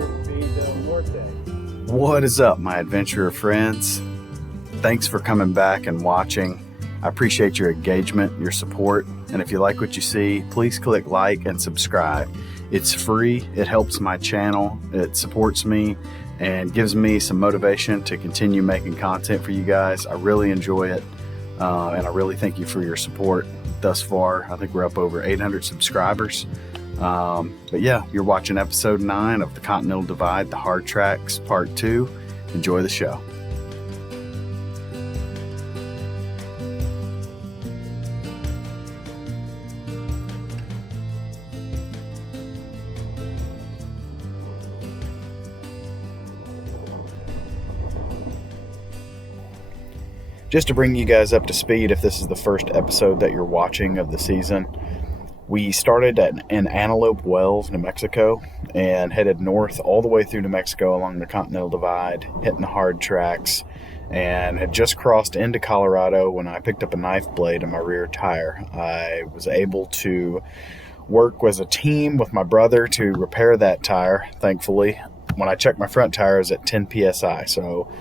del Norte. What is up, my adventurer friends? Thanks for coming back and watching. I appreciate your engagement, your support, and if you like what you see, please click like and subscribe. It's free, it helps my channel, it supports me, and gives me some motivation to continue making content for you guys. I really enjoy it, and I really thank you for your support thus far. I think we're up over 800 subscribers. But yeah, you're watching episode 9 of the Continental Divide, the Hard Tracks Part 2. Enjoy the show. Just to bring you guys up to speed, if this is the first episode that you're watching of the season, we started in Antelope Wells, New Mexico, and headed north all the way through New Mexico along the Continental Divide, hitting the hard tracks, and had just crossed into Colorado when I picked up a knife blade in my rear tire. I was able to work as a team with my brother to repair that tire, thankfully. When I checked my front tire, it was at 10 PSI, so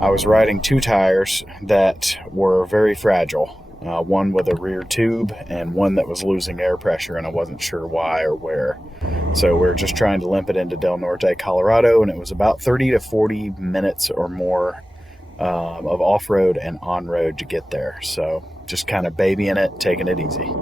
I was riding 2 tires that were very fragile. One with a rear tube and one that was losing air pressure, and I wasn't sure why or where. So we're just trying to limp it into Del Norte, Colorado, and it was about 30 to 40 minutes or more of off-road and on-road to get there. So just kind of babying it, taking it easy.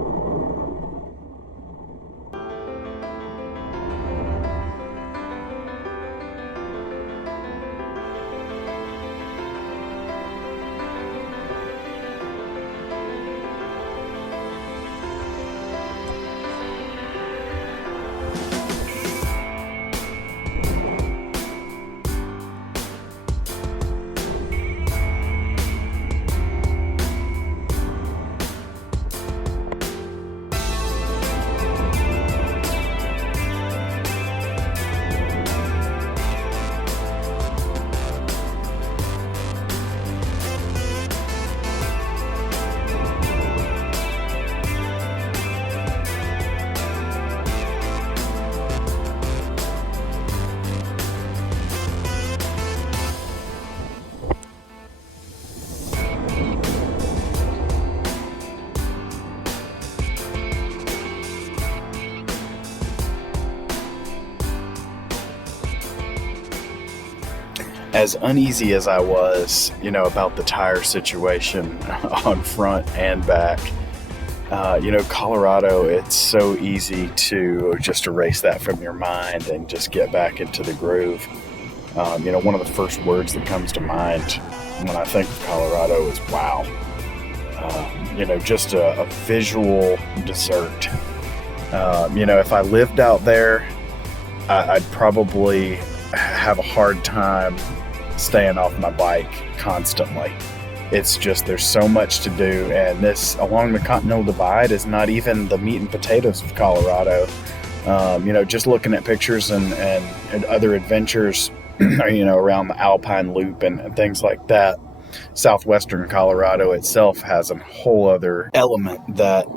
As uneasy as I was, about the tire situation on front and back, Colorado, it's so easy to just erase that from your mind and just get back into the groove. One of the first words that comes to mind when I think of Colorado is wow. Just a visual dessert. If I lived out there, I'd probably have a hard time staying off my bike constantly. It's just, there's so much to do, and this along the Continental Divide is not even the meat and potatoes of Colorado. Just looking at pictures and other adventures around the Alpine Loop and things like that, southwestern Colorado itself has a whole other element that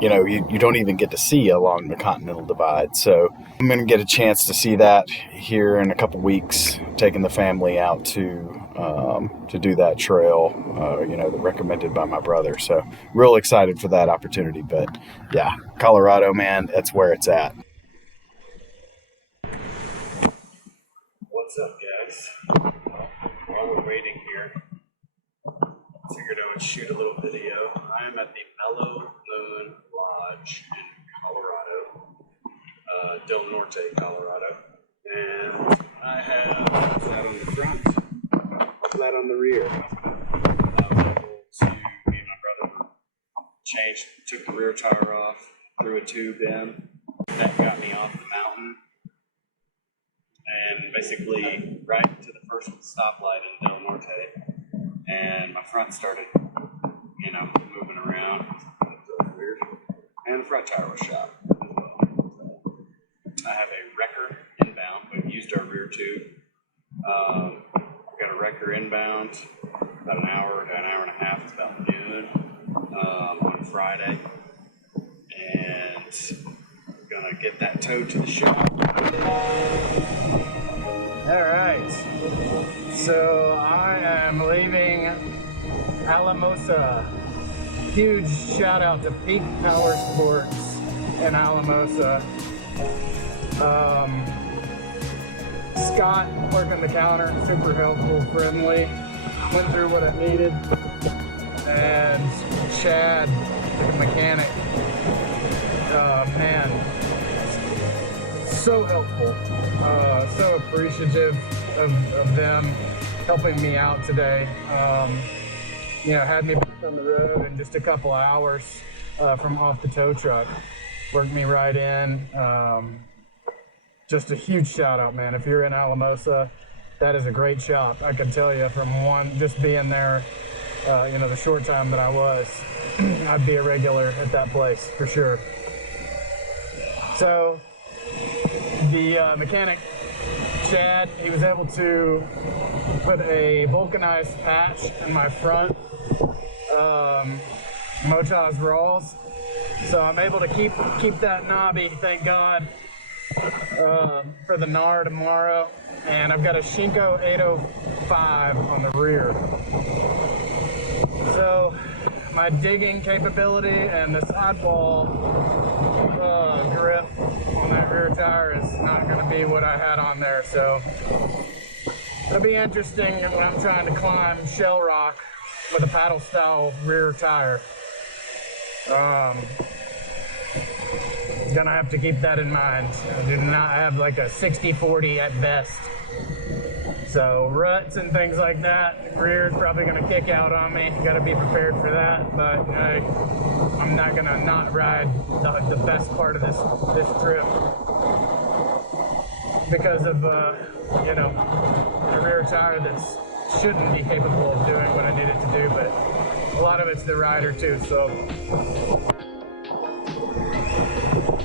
you don't even get to see along the Continental Divide. So I'm going to get a chance to see that here in a couple weeks, taking the family out to do that trail, recommended by my brother. So real excited for that opportunity. But yeah, Colorado, man, that's where it's at. What's up, guys? While we're waiting here, I figured I would shoot a little video. I am at the Mellow Moon Lodge in Colorado, Del Norte, Colorado, and I have flat on the front, flat on the rear. I was able to, me and my brother took the rear tire off, threw a tube in. That got me off the mountain, and basically right to the first stoplight in Del Norte, and my front started, moving around. Weird. And the front tire was shot as well. So I have a wrecker inbound. We've used our rear tube. We've got a wrecker inbound about an hour to an hour and a half. It's about noon on Friday. And we're going to get that towed to the shop. So I am leaving Alamosa. Huge shout out to Peak Motorsports in Alamosa. Scott working the counter, super helpful, friendly. Went through what I needed. And Chad, the mechanic, man, so helpful, so appreciative of them helping me out today. Had me back on the road in just a couple hours from off the tow truck. Worked me right in. Just a huge shout out, man. If you're in Alamosa, that is a great shop. I can tell you from just being there, the short time that I was, I'd be a regular at that place for sure. So the mechanic, Chad, he was able to put a vulcanized patch in my front Motors Rawls. So I'm able to keep that knobby, thank God, for the NAR tomorrow. And I've got a Shinko 805 on the rear. So my digging capability and the sidewall grip on that rear tire is not going to be what I had on there. So it'll be interesting when I'm trying to climb shell rock with a paddle style rear tire. Gonna have to keep that in mind. I do not have like a 60-40 at best. So ruts and things like that, rear is probably gonna kick out on me. Gotta be prepared for that, but I'm not gonna not ride the best part of this trip because of a rear tire that shouldn't be capable of doing what I need it to do, but a lot of it's the rider too, so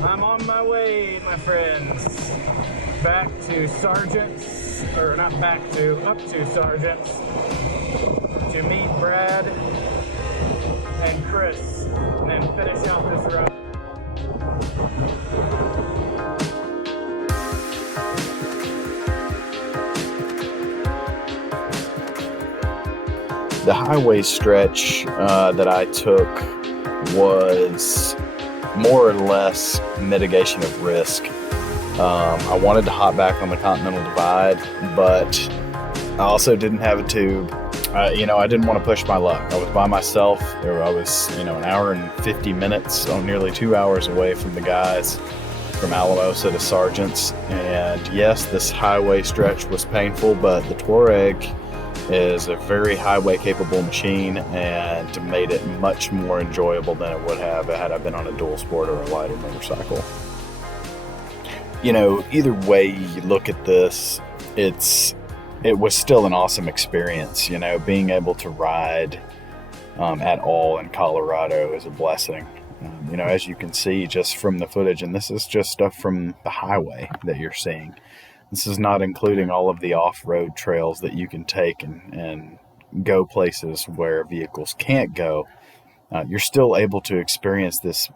I'm on my way, my friends, back to Sargents, or not back to, up to Sargents, to meet Brad and Kris, and then finish out this ride. The highway stretch that I took was more or less mitigation of risk. I wanted to hop back on the Continental Divide, but I also didn't have a tube. I didn't want to push my luck. I was by myself. I was, an hour and 50 minutes, nearly 2 hours away from the guys from Alamosa to Sargents. And yes, this highway stretch was painful, but the Touareg is a very highway capable machine and made it much more enjoyable than it would have had I been on a dual sport or a lighter motorcycle. Either way you look at this, it was still an awesome experience. Being able to ride at all in Colorado is a blessing. As you can see just from the footage, and this is just stuff from the highway that you're seeing. This is not including all of the off-road trails that you can take and go places where vehicles can't go. You're still able to experience this,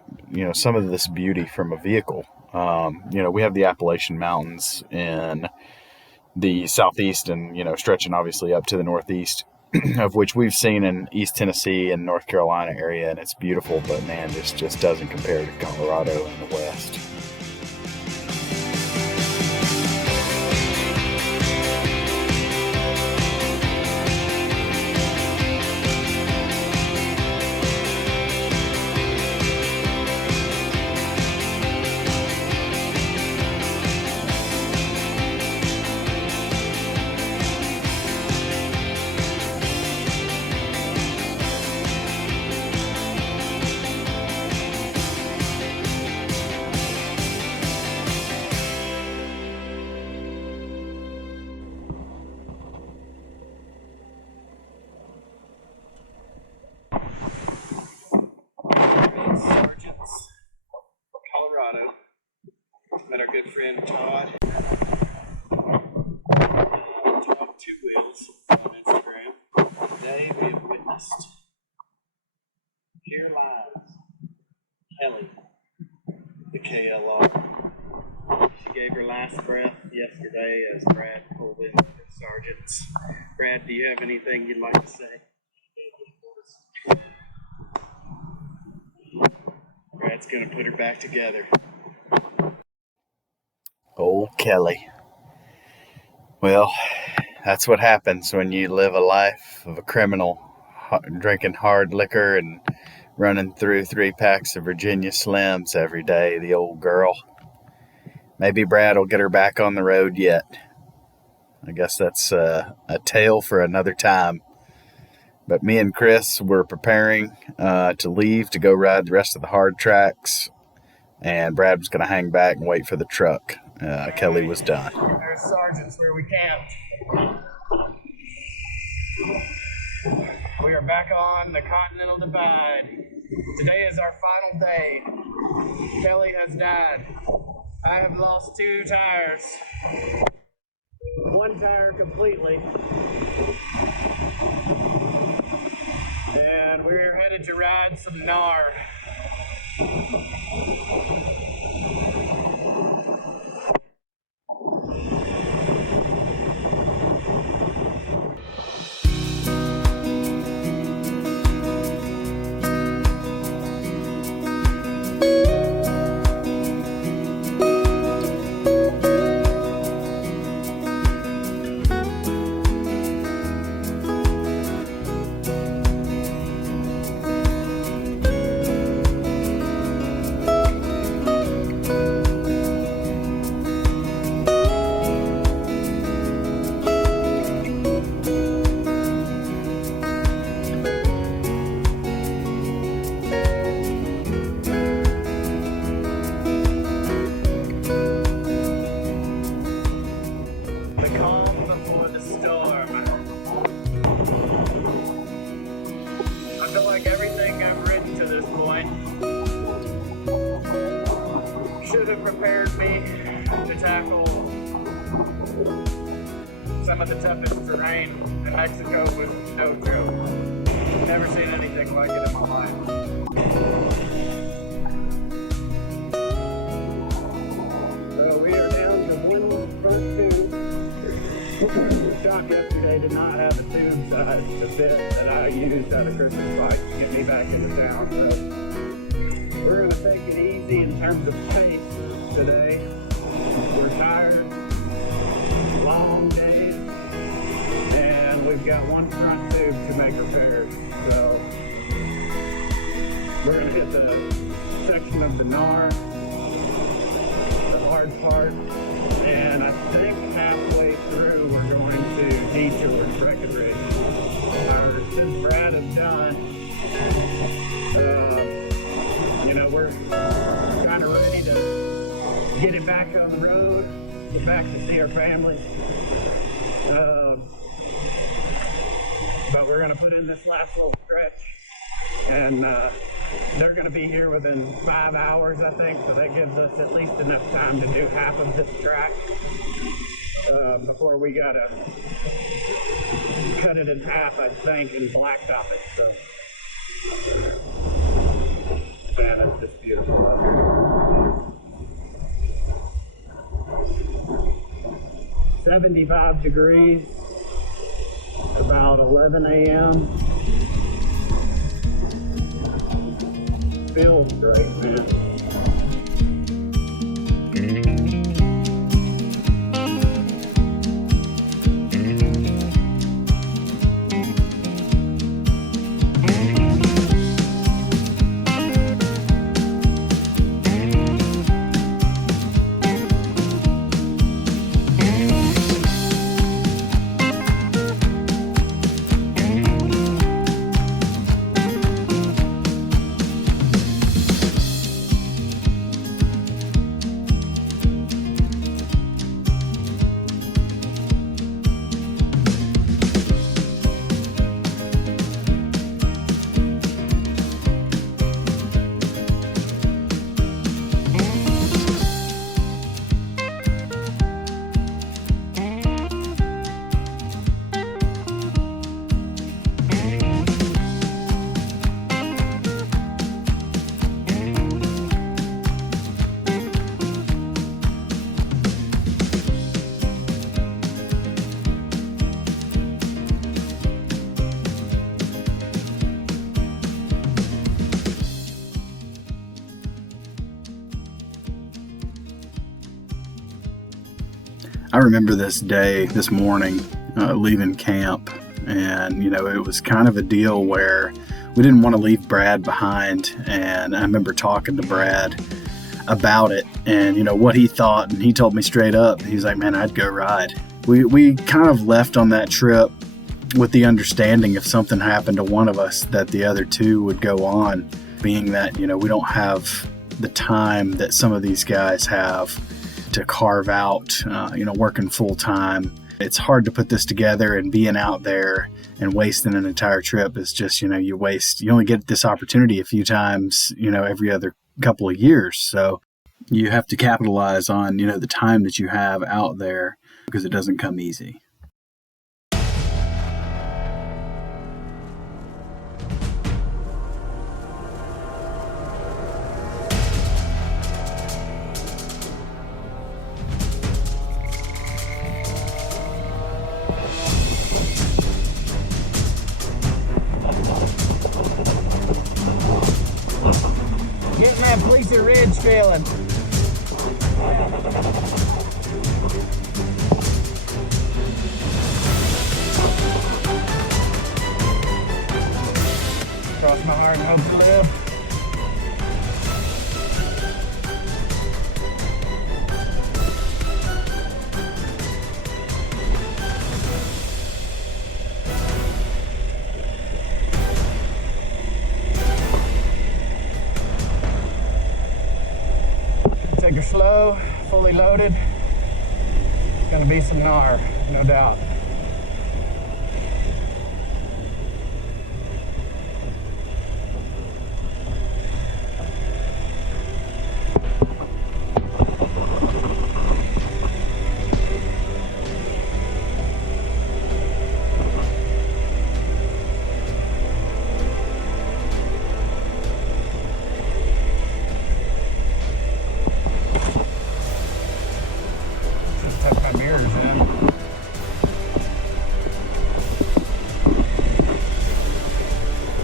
some of this beauty from a vehicle. We have the Appalachian Mountains in the southeast and, stretching obviously up to the northeast, of which we've seen in East Tennessee and North Carolina area, and it's beautiful, but man, this just doesn't compare to Colorado and the West. Sargents, Colorado. Met our good friend Todd. Todd Two Wheels on Instagram. Today we have witnessed here live Kelly, the KLR. She gave her last breath yesterday as Brad pulled in from Sargents. Brad, do you have anything you'd like to say? Brad's gonna put her back together. Old Kelly. Well, that's what happens when you live a life of a criminal, drinking hard liquor and running through 3 packs of Virginia Slims every day, the old girl. Maybe Brad will get her back on the road yet. I guess that's a tale for another time. But me and Kris were preparing to leave to go ride the rest of the hard tracks, and Brad was going to hang back and wait for the truck. Kelly was done. There's Sargents where we camped. We are back on the Continental Divide. Today is our final day. Kelly has died. I have lost 2 tires. 1 tire completely. And we're headed to ride some gnar. Prepared me to tackle some of the toughest terrain in Mexico with no joke. Never seen anything like it in my life. So we are down to 1 front tube. The shop yesterday did not have a tube size to fit that I used out of Chris's bike to get me back into town. So we're going to take it easy in terms of pace today. We're tired, long days, and we've got 1 front tube to make repairs. So we're going to hit the section of the gnar, the hard part, and I think halfway through we're going to detour Breckenridge. Since Brad is done, we're kind of ready to get it back on the road, get back to see our family. But we're going to put in this last little stretch, and they're going to be here within 5 hours, I think, so that gives us at least enough time to do half of this track before we got to cut it in half, I think, and blacktop it. So man, that's just beautiful. 75 degrees, about 11 a.m. Feels great, man. I remember this morning, leaving camp, and it was kind of a deal where we didn't want to leave Brad behind. And I remember talking to Brad about it and what he thought, and he told me straight up, he's like, man, I'd go ride. We kind of left on that trip with the understanding if something happened to one of us that the other two would go on, being that we don't have the time that some of these guys have to carve out, working full time. It's hard to put this together, and being out there and wasting an entire trip is just, you only get this opportunity a few times, every other couple of years. So you have to capitalize on, the time that you have out there, because it doesn't come easy. Getting that Fleecy Ridge feeling. Cross my heart and hope to live. Take her slow, fully loaded. It's gonna be some gnar, no doubt.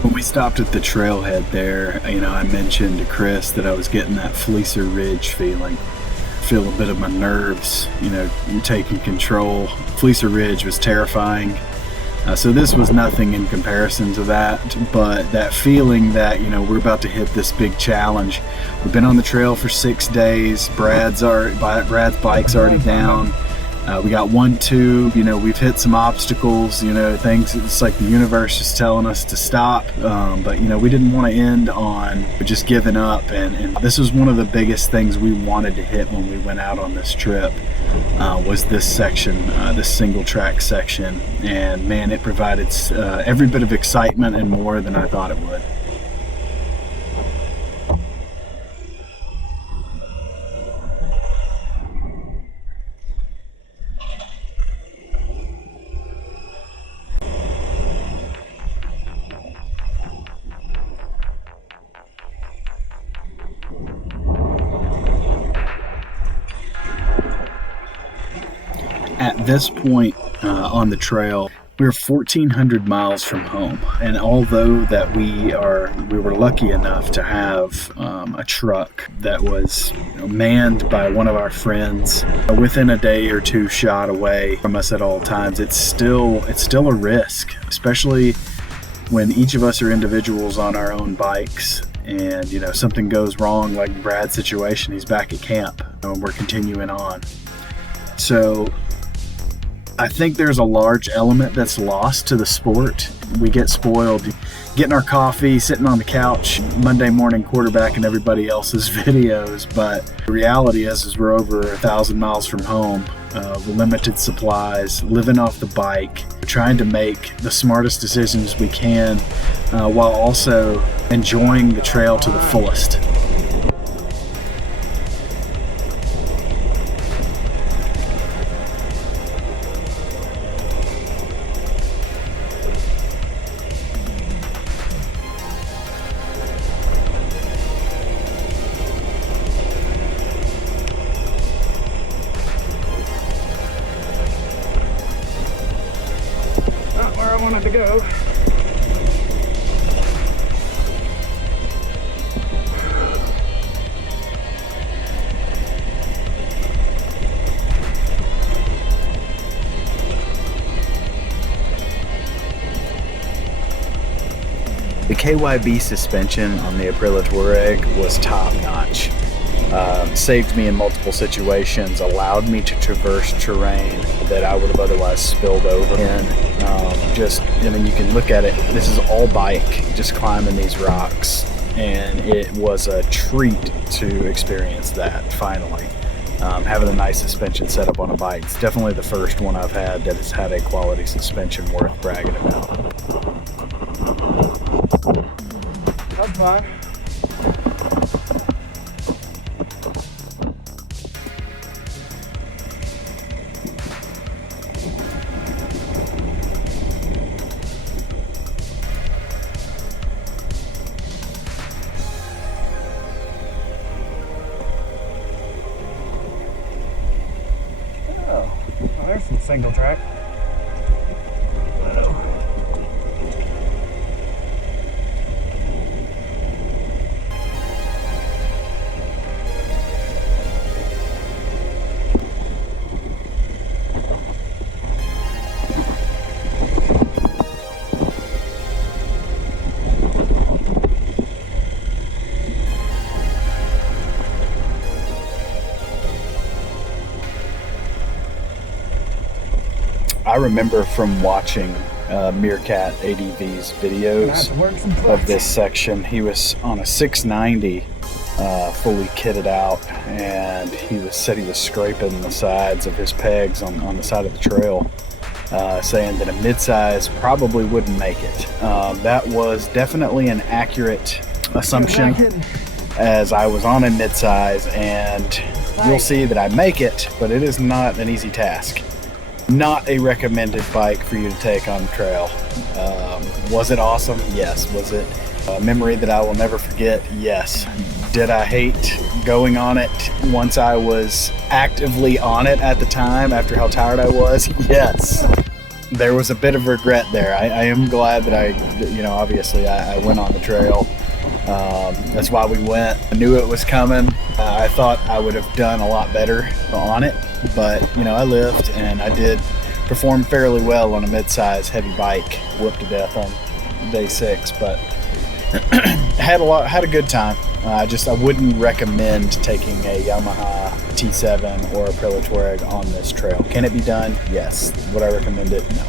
When we stopped at the trailhead there, I mentioned to Kris that I was getting that Fleecy Ridge feeling. Feel a bit of my nerves, taking control. Fleecy Ridge was terrifying. So this was nothing in comparison to that, but that feeling that, we're about to hit this big challenge. We've been on the trail for 6 days. Brad's bike's already down. We got one tube, we've hit some obstacles, things, it's like the universe is telling us to stop. But, we didn't want to end on just giving up. And this was one of the biggest things we wanted to hit when we went out on this trip, was this section, this single track section. And man, it provided every bit of excitement and more than I thought it would. At this point on the trail, we're 1,400 miles from home, and although that we were lucky enough to have a truck that was manned by one of our friends within a day or two shot away from us at all times, it's still a risk, especially when each of us are individuals on our own bikes. And something goes wrong, like Brad's situation, he's back at camp and we're continuing on. So I think there's a large element that's lost to the sport. We get spoiled getting our coffee, sitting on the couch Monday morning quarterbacking everybody else's videos, but the reality is we're over 1,000 miles from home, with limited supplies, living off the bike, trying to make the smartest decisions we can, while also enjoying the trail to the fullest. To go. KYB suspension on the Aprilia Touareg was top notch. Saved me in multiple situations, allowed me to traverse terrain that I would have otherwise spilled over in. You can look at it, this is all bike, just climbing these rocks, and it was a treat to experience that finally. Having a nice suspension set up on a bike. It's definitely the first one I've had that has had a quality suspension worth bragging about. That's fine. Oh, there's some single track. I remember from watching Meerkat ADV's videos of this section, he was on a 690 fully kitted out, and said he was scraping the sides of his pegs on the side of the trail, saying that a midsize probably wouldn't make it. That was definitely an accurate assumption, as I was on a midsize, and you'll see that I make it, but it is not an easy task. Not a recommended bike for you to take on the trail. Was it awesome? Yes. Was it a memory that I will never forget? Yes. Did I hate going on it once I was actively on it at the time after how tired I was? Yes. There was a bit of regret there. I am glad that obviously I went on the trail. That's why we went. I knew it was coming. I thought I would have done a lot better on it, but I lived, and I did perform fairly well on a mid-size heavy bike. Whooped to death on day 6, but had a good time. I wouldn't recommend taking a Yamaha T7 or a Aprilia Touareg on this trail. Can it be done? Yes. Would I recommend it? No.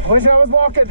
I wish I was walking.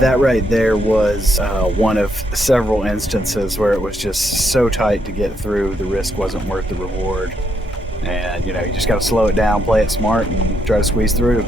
That right there was one of several instances where it was just so tight to get through, the risk wasn't worth the reward. And you just got to slow it down, play it smart, and try to squeeze through.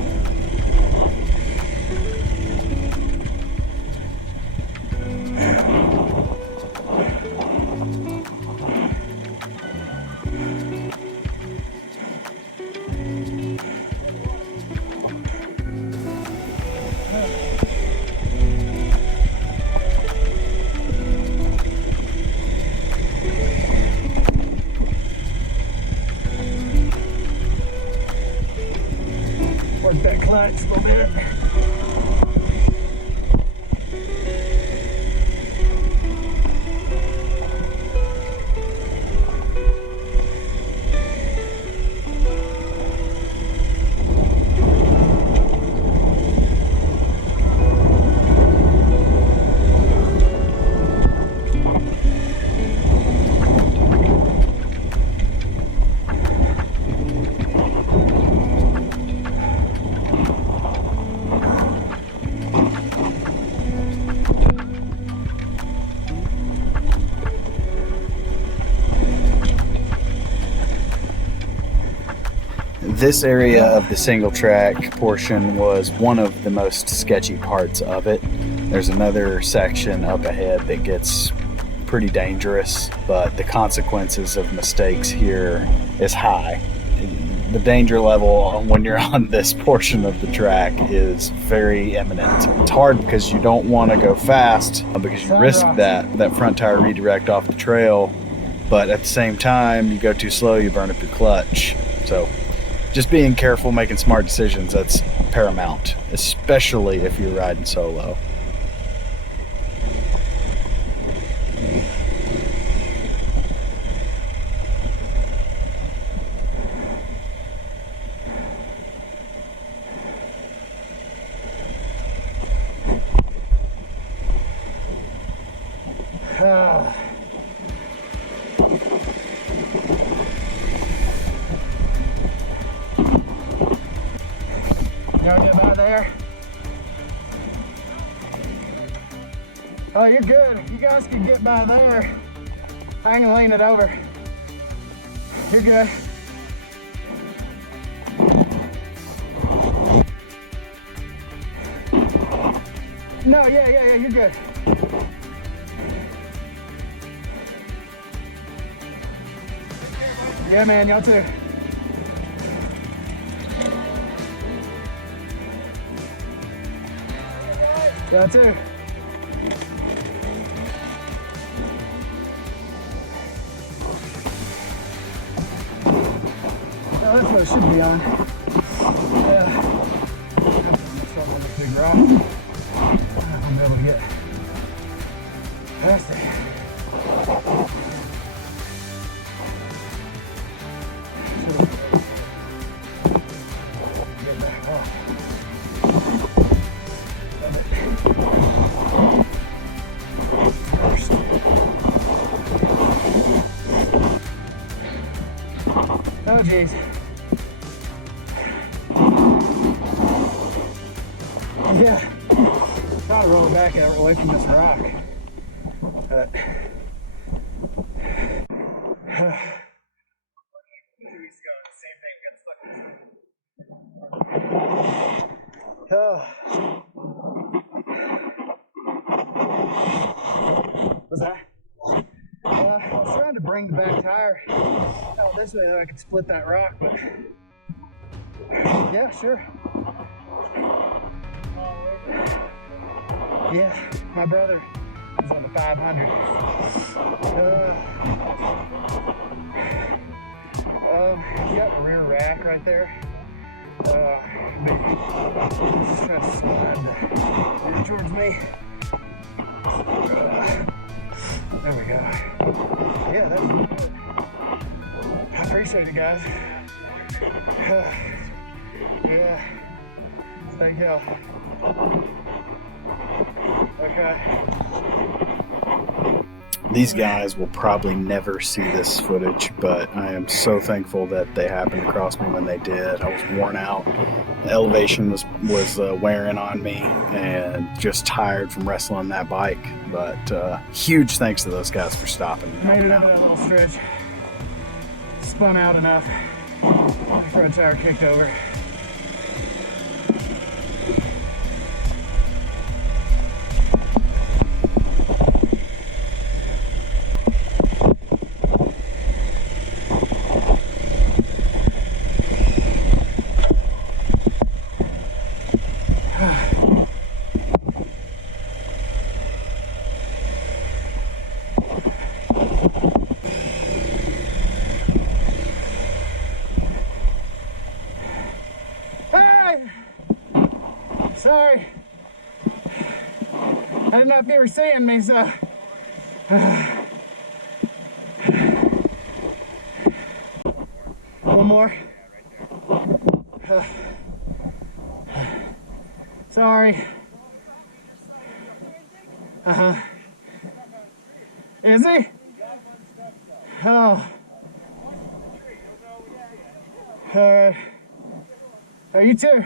This area of the single track portion was one of the most sketchy parts of it. There's another section up ahead that gets pretty dangerous, but the consequences of mistakes here is high. The danger level when you're on this portion of the track is very imminent. It's hard because you don't want to go fast because you risk that front tire redirect off the trail, but at the same time, you go too slow, you burn up your clutch. So just being careful, making smart decisions, that's paramount, especially if you're riding solo. Y'all get by there? Oh, you're good. If you guys can get by there, I can lean it over. You're good. No, yeah, you're good. Yeah, man, y'all too. Y'all too. Oh, that's what it should be on. Start on this big rock. I'm gonna be able to get past it. Get back off. Oh geez. Yeah. Try to roll it back out away from this rock. What's that? I was trying to bring the back tire out this way so I could split that rock, but yeah, sure. Yeah, my brother is on the 500. You got the rear rack right there. Just trying to slide it towards me. There we go. Yeah, that's good. I appreciate it, guys. Yeah. Thank you. Okay. These guys will probably never see this footage, but I am so thankful that they happened to cross me when they did. I was worn out. The elevation was wearing on me and just tired from wrestling that bike. But huge thanks to those guys for stopping and Made helping it out. over that little stretch. Spun out enough. Front tire kicked over. Sorry. I didn't know if you were seeing me, so. One more. Sorry. Is he? Oh. Alright. Are you too?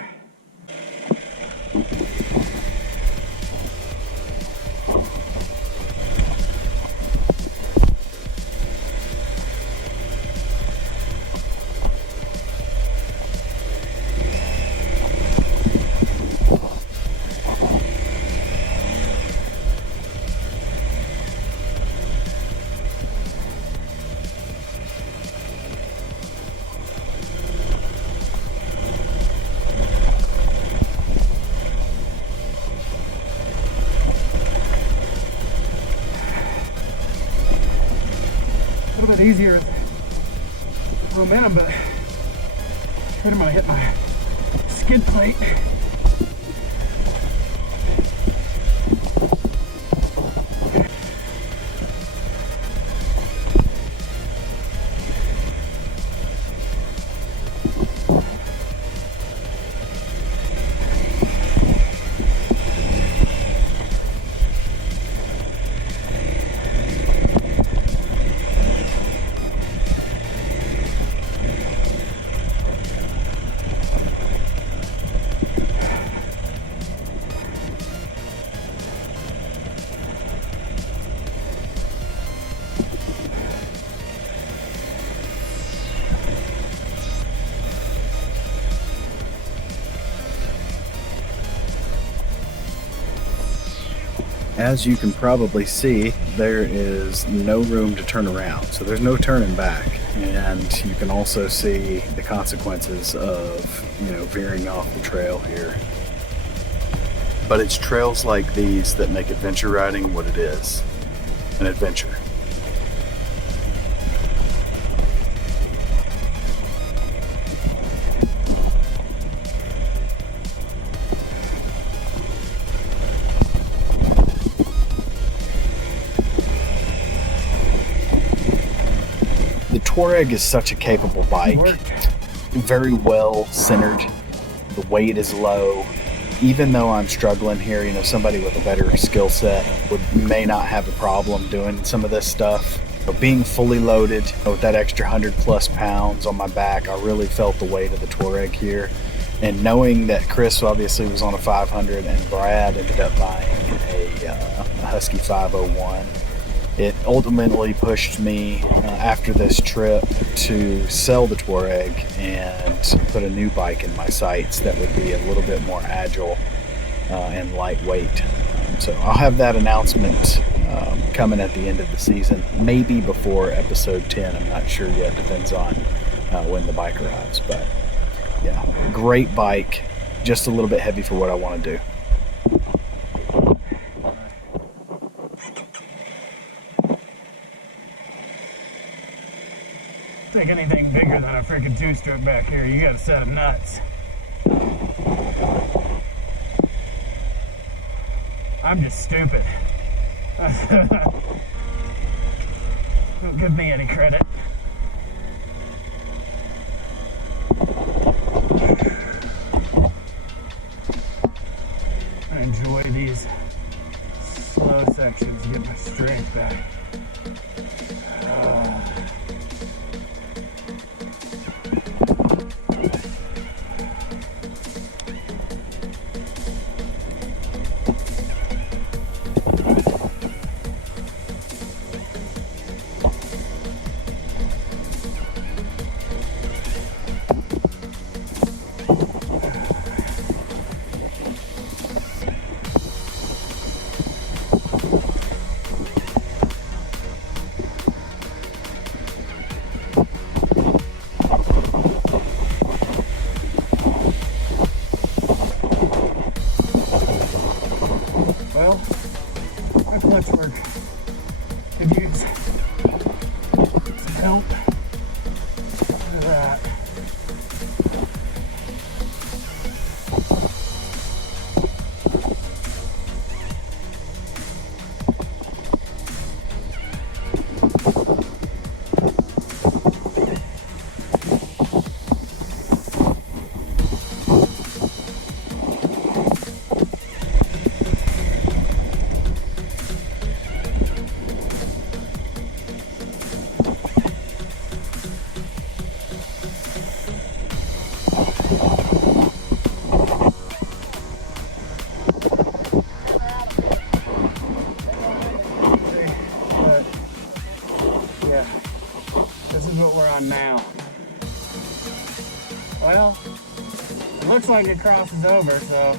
little bit easier with momentum, but I'm gonna hit my skid plate. As you can probably see, there is no room to turn around, so there's no turning back. And you can also see the consequences of, veering off the trail here. But it's trails like these that make adventure riding what it is, an adventure. The Touareg is such a capable bike, very well centered, the weight is low. Even though I'm struggling here, somebody with a better skill set may not have a problem doing some of this stuff. But being fully loaded with that extra 100 plus pounds on my back, I really felt the weight of the Touareg here. And knowing that Kris obviously was on a 500 and Brad ended up buying a Husky 501, it ultimately pushed me after this trip to sell the Touareg and put a new bike in my sights that would be a little bit more agile and lightweight. So I'll have that announcement coming at the end of the season, maybe before episode 10. I'm not sure yet, depends on when the bike arrives. But yeah, great bike, just a little bit heavy for what I want to do. Think anything bigger than a freaking two-stroke back here, you got a set of nuts. I'm just stupid. Don't give me any credit. I enjoy these slow sections to get my strength back. Well, my clutch work could use some help. Look at that. What we're on now. Well, it looks like it crosses over, so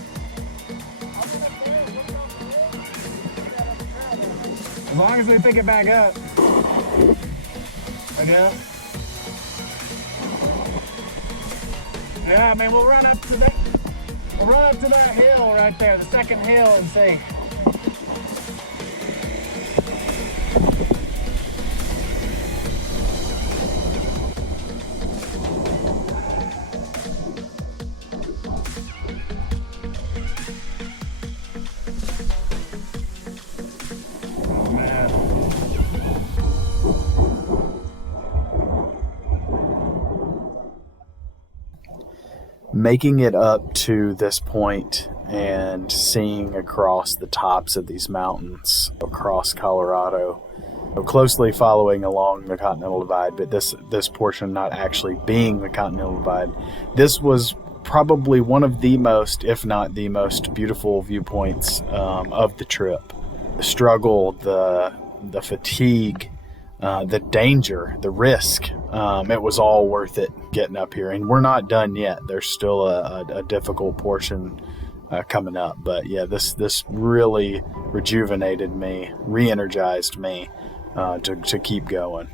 as long as we pick it back up. I do. Yeah, I mean we'll run up to that hill right there, the second hill, and see. Making it up to this point and seeing across the tops of these mountains across Colorado, closely following along the Continental Divide, but this portion not actually being the Continental Divide, this was probably one of the most, if not the most, beautiful viewpoints of the trip. The struggle, the fatigue, the danger, the risk, it was all worth it getting up here. And we're not done yet. There's still a difficult portion coming up. But yeah, this really rejuvenated me, re-energized me to keep going.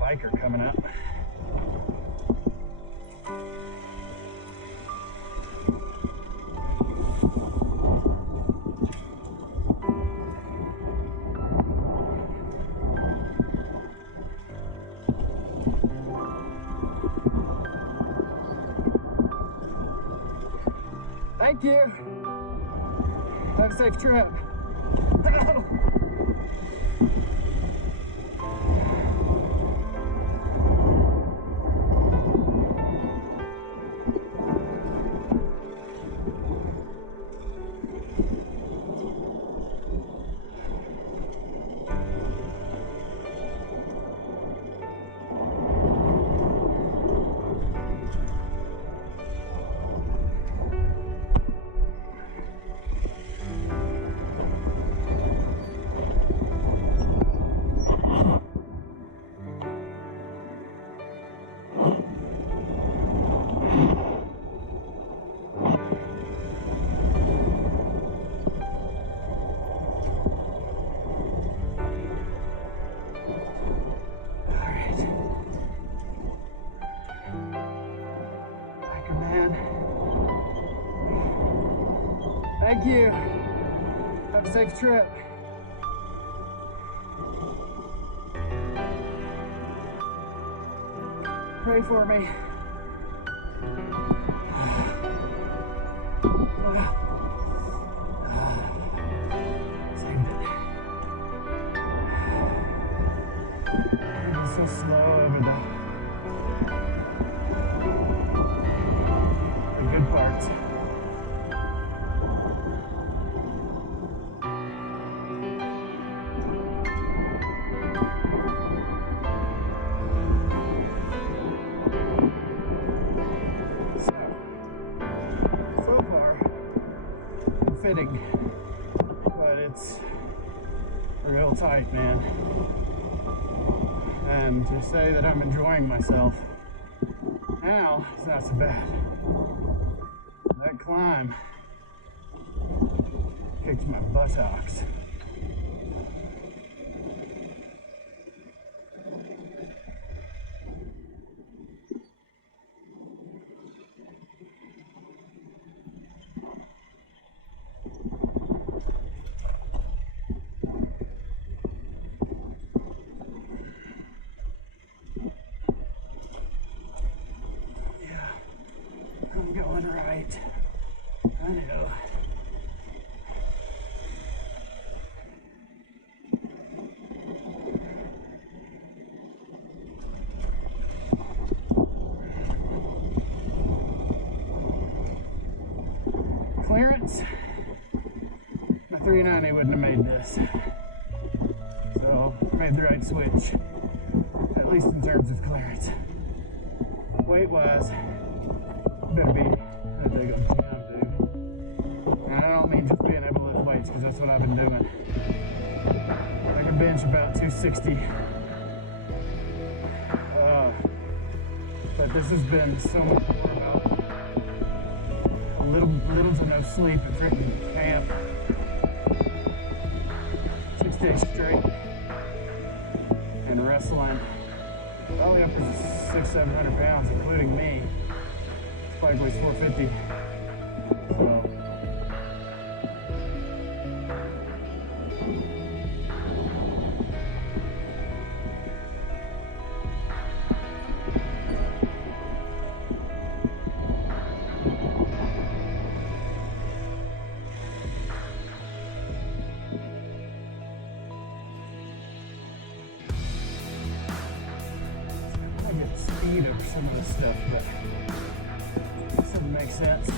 Biker coming up. Thank you. Have a safe trip. Thank you. Have a safe trip. Pray for me. Saved it. It's so slow over the good parts. Fitting, but it's real tight, man. And to say that I'm enjoying myself now is not so bad. That climb kicked my buttocks. Right. I know. Clearance, my 390 wouldn't have made this. So, made the right switch, at least in terms of clearance. Weight-wise, better be a big old jam, dude. And I don't mean just being able to lift weights, because that's what I've been doing. I can bench about 260. But this has been so much more about little to no sleep at freaking camp. 6 days straight. And wrestling. Probably up to 600-700 pounds, including me. Spike weighs 450. So. Get speed over some of this stuff, but this doesn't make sense too.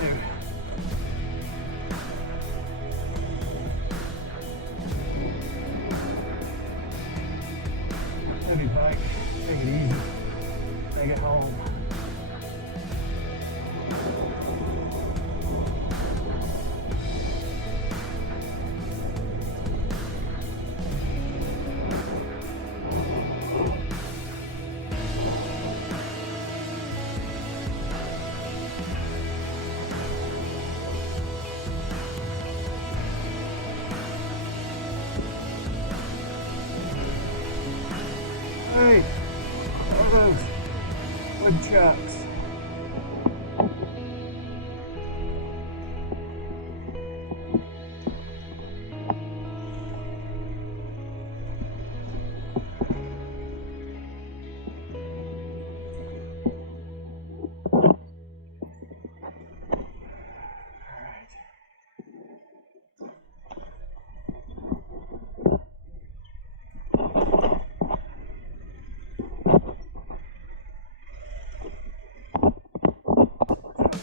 Heavy bike, take it easy, take it home. Hey, all those woodchucks.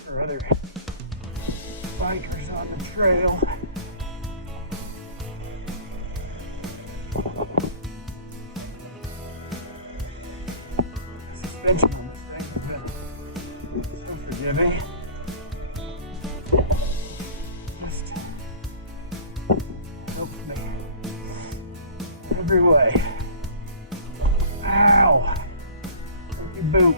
For other bikers on the trail. The suspension on this thing has been so forgiving. Just helped me every way. Ow! Your boot.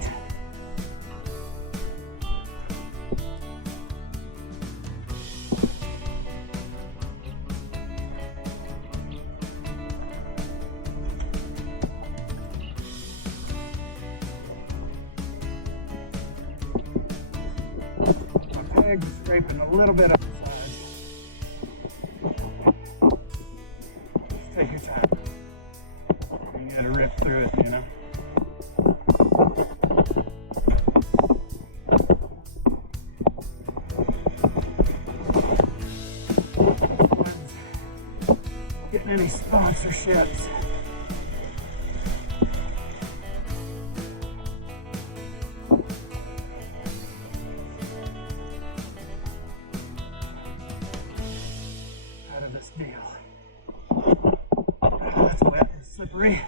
Peg's scraping a little bit up the side. Just take your time. You gotta rip through it, you know. Getting any sponsorships. This deal. Oh, that's wet and slippery.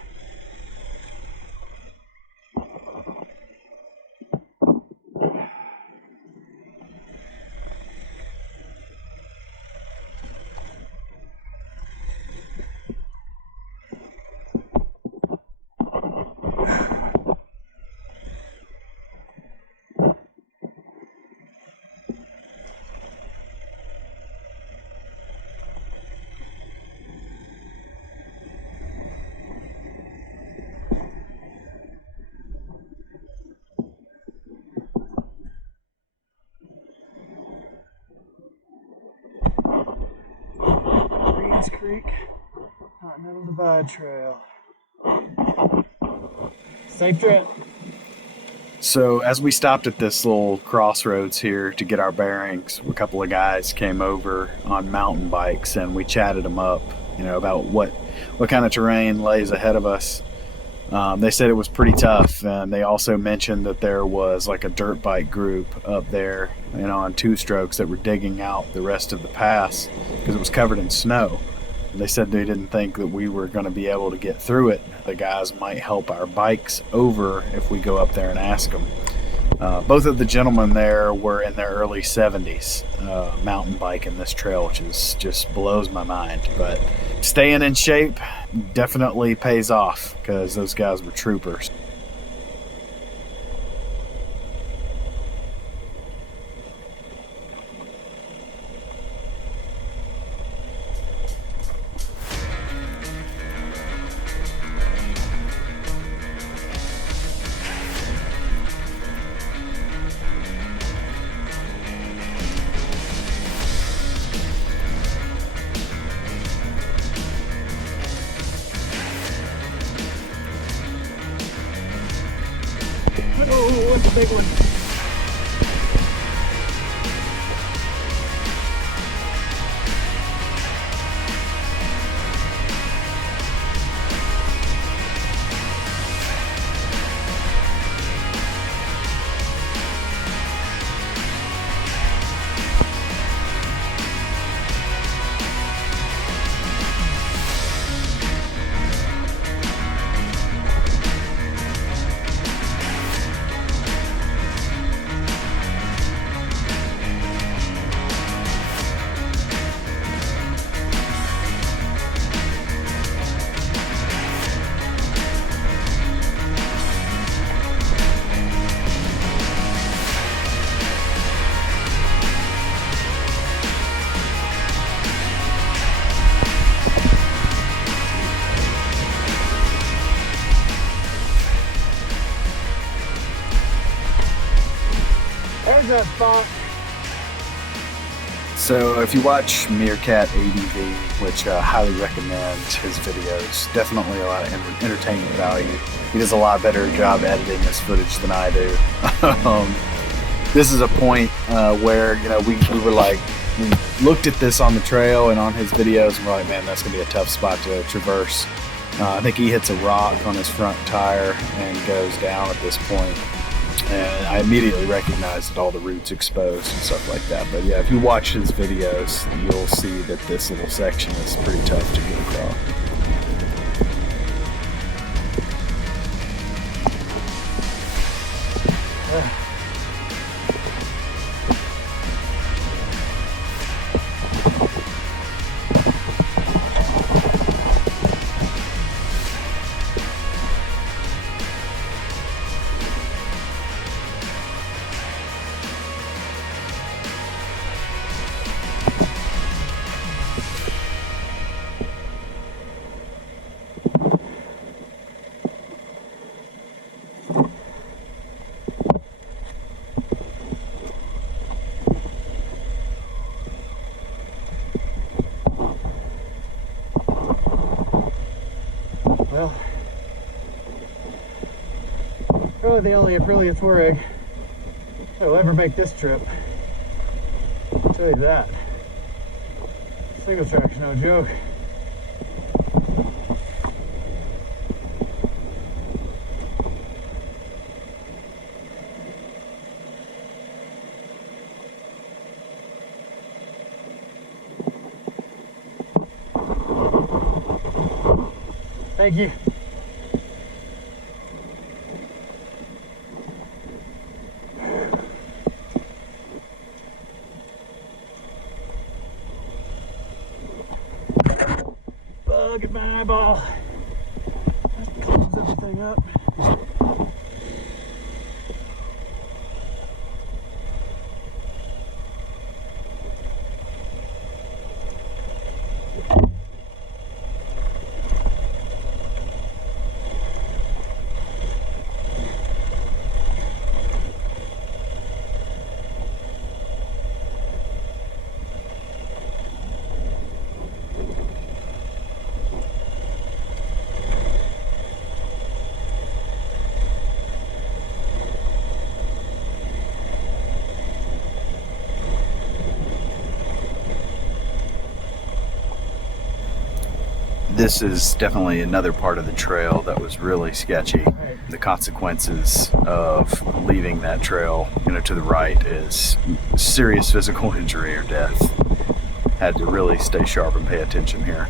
Creek, Continental Divide Trail. Safe trip. So as we stopped at this little crossroads here to get our bearings, a couple of guys came over on mountain bikes and we chatted them up, about what kind of terrain lays ahead of us. They said it was pretty tough, and they also mentioned that there was like a dirt bike group up there, on two strokes that were digging out the rest of the pass because it was covered in snow. They said they didn't think that we were going to be able to get through it. The guys might help our bikes over if we go up there and ask them. Both of the gentlemen there were in their early 70s, mountain biking this trail, which just blows my mind. But staying in shape definitely pays off because those guys were troopers. Ooh, what's a big one? There's that spot. So if you watch Meerkat ADV, which I highly recommend his videos, definitely a lot of entertainment value. He does a lot better job editing this footage than I do. This is a point where, you know, we were like, we looked at this on the trail and on his videos and we're like, man, that's gonna be a tough spot to traverse. I think he hits a rock on his front tire and goes down at this point. And I immediately recognized that all the roots exposed and stuff like that. But yeah, if you watch his videos, you'll see that this little section is pretty tough to get across. Well, probably the only Aprilia Touareg that'll ever make this trip. I'll tell you that. Single track's no joke. Thank you. Bug at my eyeball. Just close everything up. This is definitely another part of the trail that was really sketchy. The consequences of leaving that trail, you know, to the right is serious physical injury or death. Had to really stay sharp and pay attention here.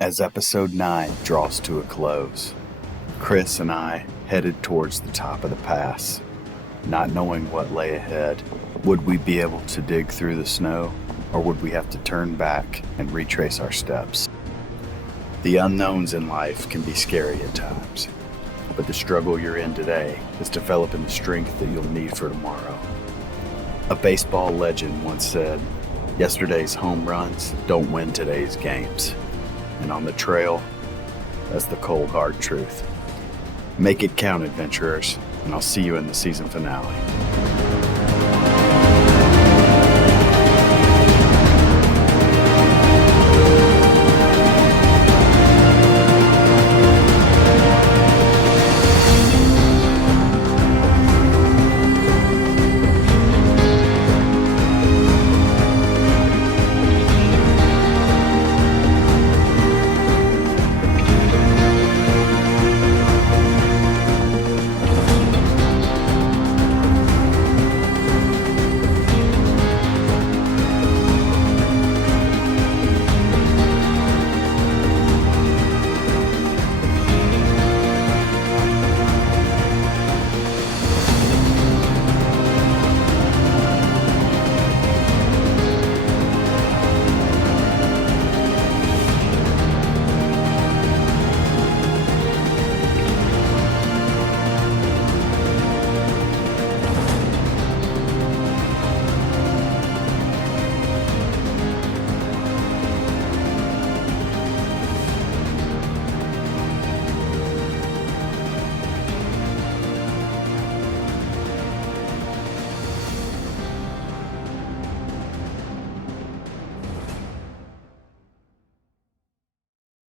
As episode 9 draws to a close, Kris and I headed towards the top of the pass. not knowing what lay ahead. Would we be able to dig through the snow, or would we have to turn back and retrace our steps? The unknowns in life can be scary at times, but the struggle you're in today is developing the strength that you'll need for tomorrow. A baseball legend once said, "Yesterday's home runs don't win today's games." And on the trail, that's the cold, hard truth. Make it count, adventurers, and I'll see you in the season finale.